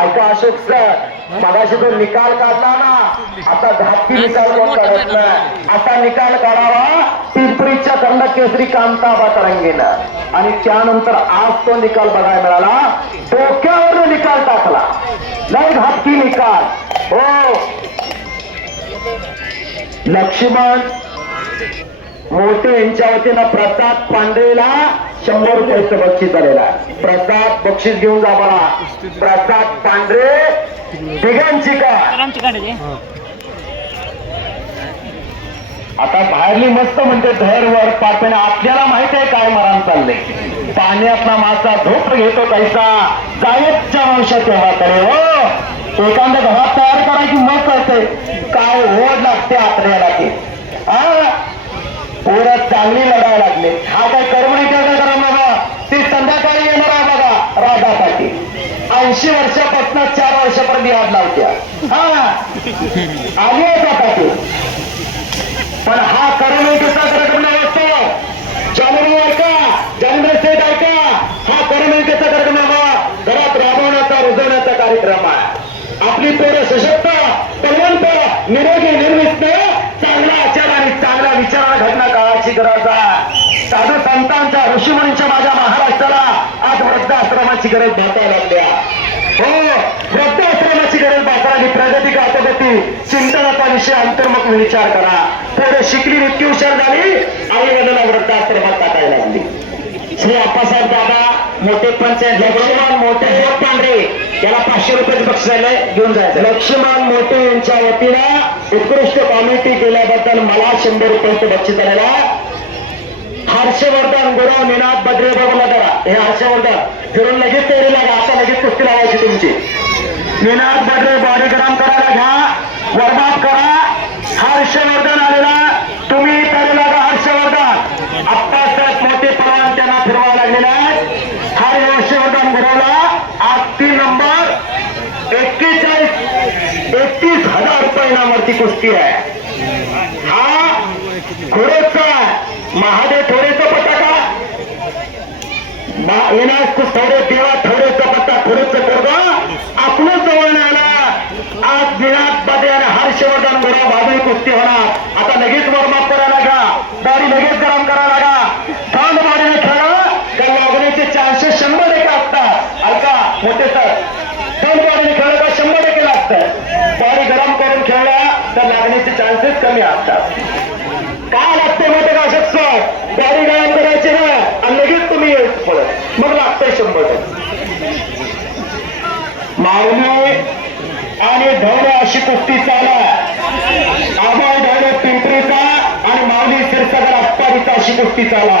ऐका अशोक सर, मगाशी जो निकाल काढला ना, आता घातकी निकाल कोण काढत नाही. आता निकाल काढावा पिंपरीच्या खंड केसरी कांताबा तरंगीनं, आणि त्यानंतर आज तो निकाल बघायला मिळाला. डोक्यावर निकाल टाकला, लय घातकी निकाल. हो, लक्ष्मण मोठे यांच्या वतीनं प्रसाद पांढरेला 100 रुपयाचं बक्षीस आलेला आहे. प्रसाद बक्षीस घेऊन जा बघा. प्रसाद पांढरे तिघांची का आता बाहेरली मस्त म्हणते धरवर पाठवणे. आपल्याला माहित आहे काय मरण चाललंय. पाण्यातला मासा झोप घेतो कैसा जायच्या वंशात तेव्हा करे. हो, एखाद्या घरात तयार करायची मस्त असते. काय ओढ लागते आपल्याला की पोरं चांगली लढायला लागले. हा काय कर्मणी काय करा बाबा. ती संध्याकाळी येणार आहे बघा राधासाठी. 80 वर्षापासून 4 वर्षापर्यंत याद लावत्या. आली आहे आता ती. पण हा कर्मणी कसा कार्यक्रम असतो. जानवी ऐका, जानवी सेठ ऐका. हा कर्मणी कसा कार्यक्रम घरात राबवण्याचा रुजवण्याचा कार्यक्रम आहे. आपली पोरं सशक्त बलवंत निरोगी निर्मित चांगला आचार आणि चांगल्या विचाराला घडणं काळाची गरज आहे. साधू संतांच्या ऋषीमुनींच्या माझ्या महाराष्ट्राला आज वृद्धाश्रमाची गरज भासायला लागल्या. हो, वृद्धाश्रमाची गरज भासायला. प्रगती का अधोगती चिंतनाचा विषय अंतर्मुख विचार करा. थोडे शिकली इतकी हुशार झाली, आई वडिलांना वृद्धाश्रमात टाकायला लागली. श्री अप्पासाहेब दादा मोठे पंचायत लक्ष्मण मोठे पांढरे याला 500 रुपयाचं बक्षीस झालंय, घेऊन जायचं. लक्ष्मण मोठे यांच्या वतीनं उत्कृष्ट कॉमेडी केल्याबद्दल मला 100 रुपयाचं बक्षीस झालेला. हर्षवर्धन गुरव निनाद बद्रे बघला जरा. हे हर्षवर्धन फिरून लगेच तयारी लागा. आता लगेच कुस्ती लावायची तुमची. निनाद बद्रे बॉडी गरम करायला घ्या, वरबाद करा. हर्षवर्धन आलेला, तुम्ही तयारी लागा. हर्षवर्धन आत्ताच मोठे पलवान त्यांना फिरवायला लागलेले आहेत. हर्षवर्धन गुरवला आज 3 नंबर 31,000 रुपये इनामावरती कुस्ती आहे. हा घोडेचा महादेव थोडेचा पत्ता का येणार थोडे देवा थोडेचा पत्ता थोडेच करतो. आपलं जवळ आला आज विराट बदे आणि हर्षवर्धन गुरव भाजून कुस्ती होणार. आता लगेच वॉर्मअप करायला लागा, बॉडी लगेच गरम करायला लागा. थंड बॉडीने खेळलं तर लागण्याचे चान्सेस 100% असतात. ऐका मोठे सर, थंड बॉडीने खेळलं तर 100% लागतं. बॉडी गरम करून खेळला तर लागण्याचे चान्सेस कमी असतात. काय लागते मोठे का शक्स बॉडी गरम करायची ना आणि लगेच तुम्ही पडत मग लागतंय 100%. माऊली आणि धवणे अशी कुस्ती चाला. आबाळ धवणे पिंपरीचा आणि माऊली सिरसागर अप्पारीचा अशी कुस्ती चाला.